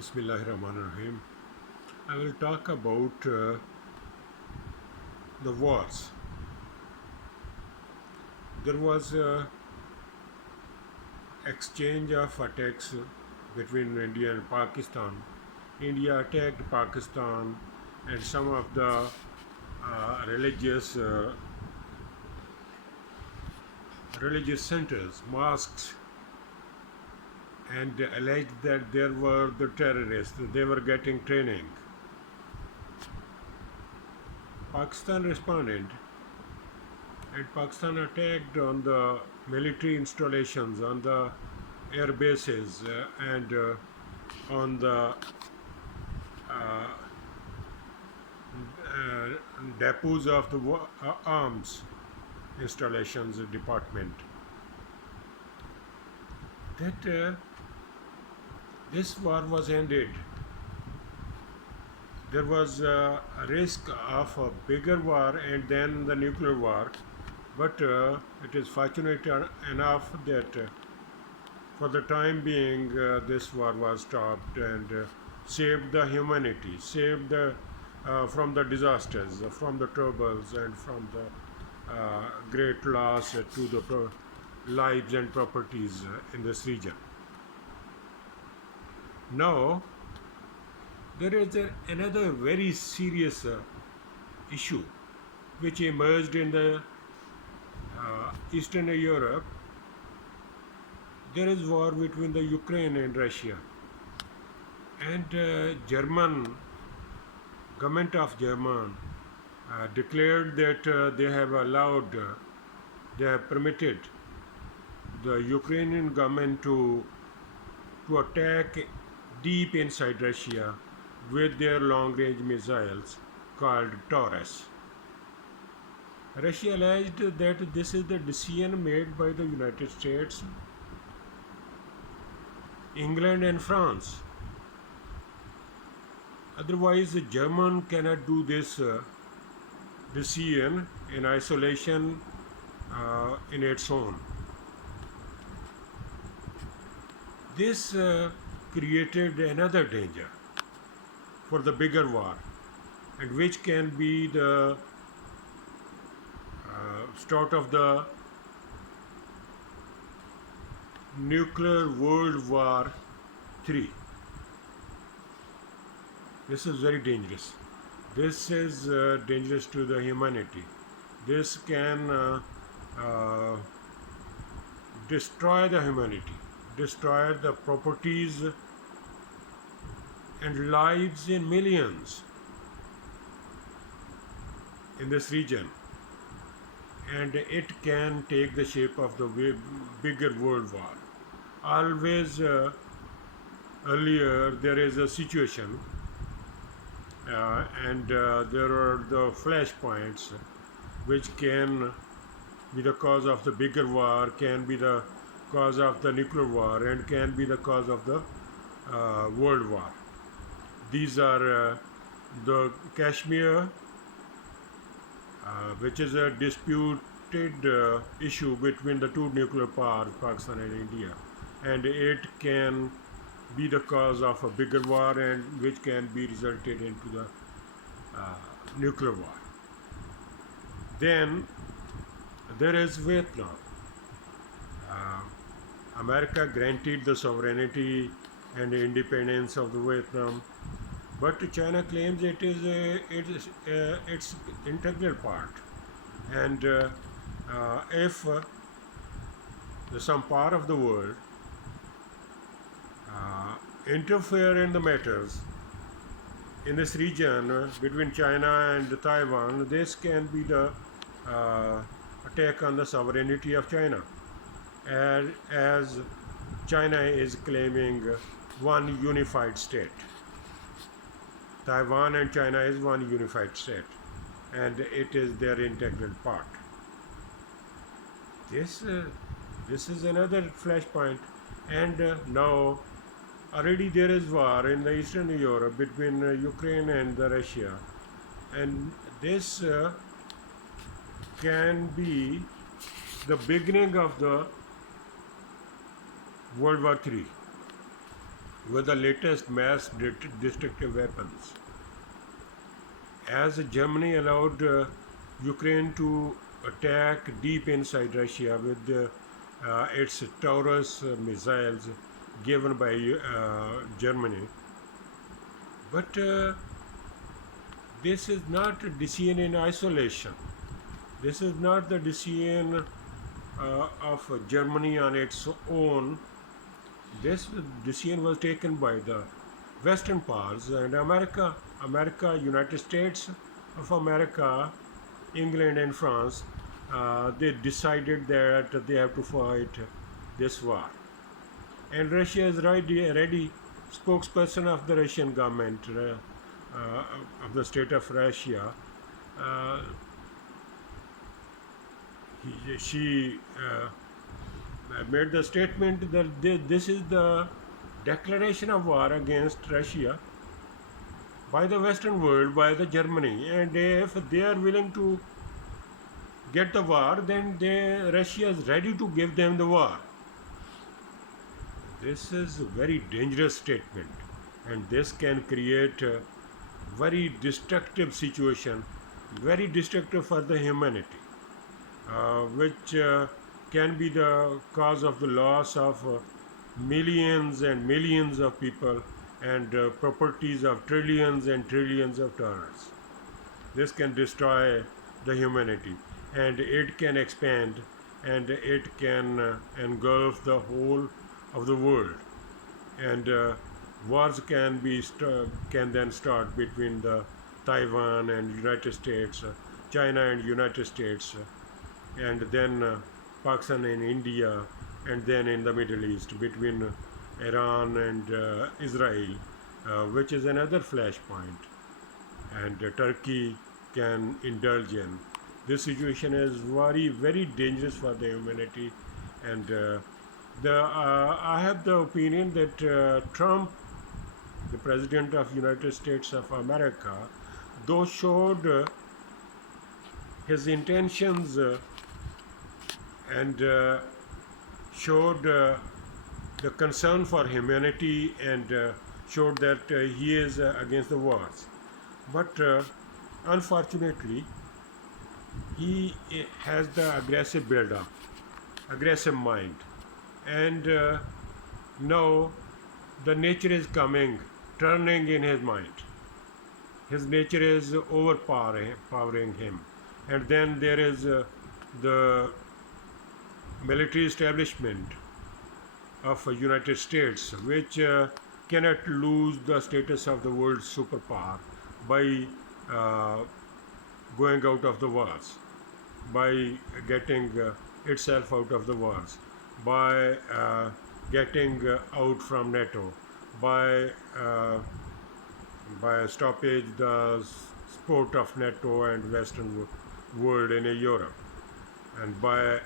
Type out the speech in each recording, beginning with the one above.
Bismillahirrahmanirrahim. I will talk about the wars. There was exchange of attacks between India and Pakistan. India attacked Pakistan, and some of the religious centers, mosques, and alleged that there were the terrorists. They were getting training. Pakistan responded, and Pakistan attacked on the military installations, on the air bases, and on the uh, depots of the arms installations department. That this war was ended. There was a risk of a bigger war and then the nuclear war, but it is fortunate enough that for the time being this war was stopped and saved the humanity, saved from the disasters, from the troubles, and from the great loss to the lives and properties in this region. Now, there is another very serious issue which emerged in the Eastern Europe. There is war between the Ukraine and Russia, and government of German declared that they have permitted the Ukrainian government to attack deep inside Russia with their long-range missiles called Taurus. Russia alleged that this is the decision made by the United States, England, and France. Otherwise, the German cannot do this decision in isolation in its own. This created another danger for the bigger war, and which can be the start of the nuclear World War III. This is very dangerous. This is dangerous to the humanity. This can destroy the humanity, destroy the properties and lives in millions in this region, and it can take the shape of the bigger world war. Always earlier there is a situation and there are the flashpoints which can be the cause of the bigger war, can be the cause of the nuclear war, and can be the cause of the world war. These are the Kashmir, which is a disputed issue between the two nuclear powers, Pakistan and India, and it can be the cause of a bigger war, and which can be resulted into the nuclear war. Then there is Vietnam. America granted the sovereignty and independence of the Vietnam, but China claims it is its integral part, and if some part of the world interfere in the matters in this region between China and Taiwan, this can be the attack on the sovereignty of China, as China is claiming one unified state. Taiwan and China is one unified state, and it is their integral part. This is another flashpoint, and now already there is war in the Eastern Europe between Ukraine and Russia, and this can be the beginning of the World War III. with the latest mass destructive weapons. As Germany allowed Ukraine to attack deep inside Russia with its Taurus missiles given by Germany. But this is not a decision in isolation. This is not the decision of Germany on its own. This decision was taken by the Western powers and America, United States of America, England and France. They decided that they have to fight this war. And Russia is ready. Spokesperson of the Russian government, of the state of Russia, uh, she made the statement that this is the declaration of war against Russia by the Western world, by the Germany, and if they are willing to get the war, then Russia is ready to give them the war. This is a very dangerous statement, and this can create a very destructive situation, very destructive for the humanity, which can be the cause of the loss of millions and millions of people and properties of trillions and trillions of dollars. This can destroy the humanity, and it can expand, and it can engulf the whole of the world, and wars can then start between the Taiwan and United States, China and United States, and then Pakistan and India, and then in the Middle East between Iran and Israel, which is another flashpoint, and Turkey can indulge in. This situation is very dangerous for the humanity, and I have the opinion that Trump, the President of United States of America, though showed his intentions and showed the concern for humanity, and showed that he is against the wars. But unfortunately, he has the aggressive build-up, aggressive mind, and now the nature is turning in his mind. His nature is overpowering him, and then there is the military establishment of United States, which cannot lose the status of the world superpower by going out of the wars, by getting itself out of the wars, by getting out from NATO, by stoppage the support of NATO and Western world in Europe, and by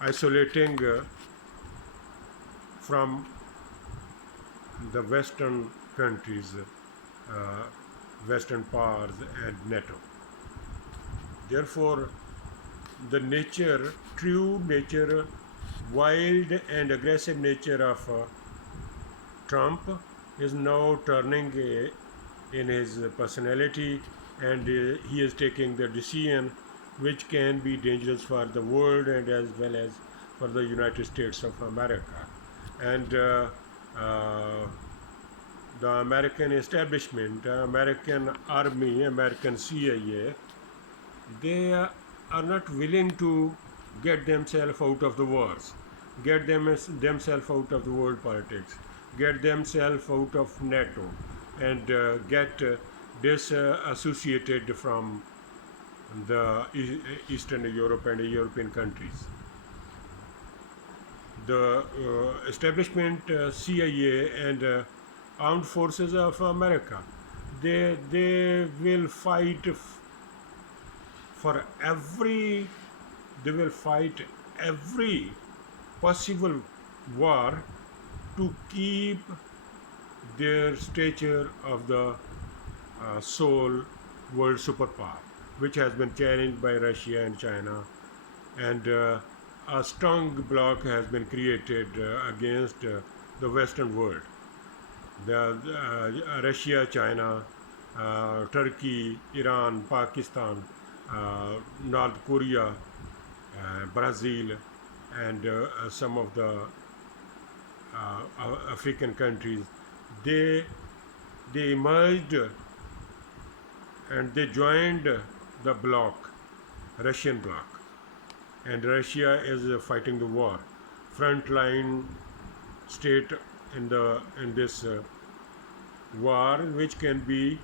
isolating from the Western countries, Western powers and NATO. Therefore, the true nature, wild and aggressive nature of Trump is now turning in his personality, and he is taking the decision which can be dangerous for the world and as well as for the United States of America. And the American establishment, American army, American CIA, they are not willing to get themselves out of the wars, get themselves out of the world politics, get themselves out of NATO, and get disassociated from the Eastern Europe and European countries. The establishment, CIA and armed forces of America, they will fight for every they will fight every possible war to keep their stature of the sole world superpower, which has been challenged by Russia and China, and a strong bloc has been created against the Western world. Russia, China, Turkey, Iran, Pakistan, North Korea, Brazil, and some of the African countries, they emerged and they joined the bloc, Russian bloc, and Russia is fighting the war, frontline state in this war, which can be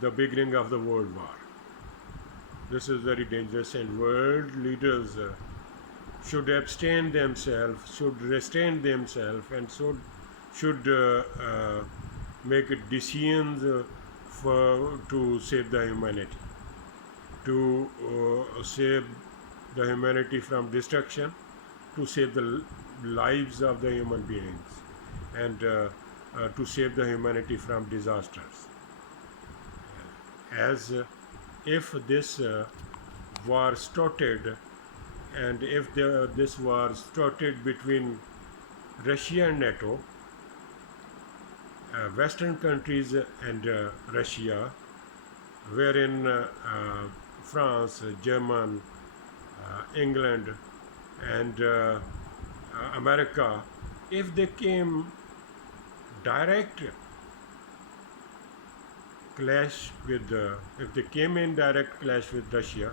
the beginning of the world war. This is very dangerous, and world leaders should abstain themselves, should restrain themselves, and should make decisions to save the humanity, to save the humanity from destruction, to save the lives of the human beings, and to save the humanity from disasters. As if this war started, and if this war started between Russia and NATO, Western countries and Russia, wherein France, Germany, England, and America, if they came direct clash with, if they came in direct clash with Russia,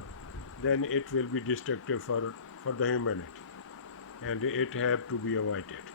then it will be destructive for the humanity, and it have to be avoided.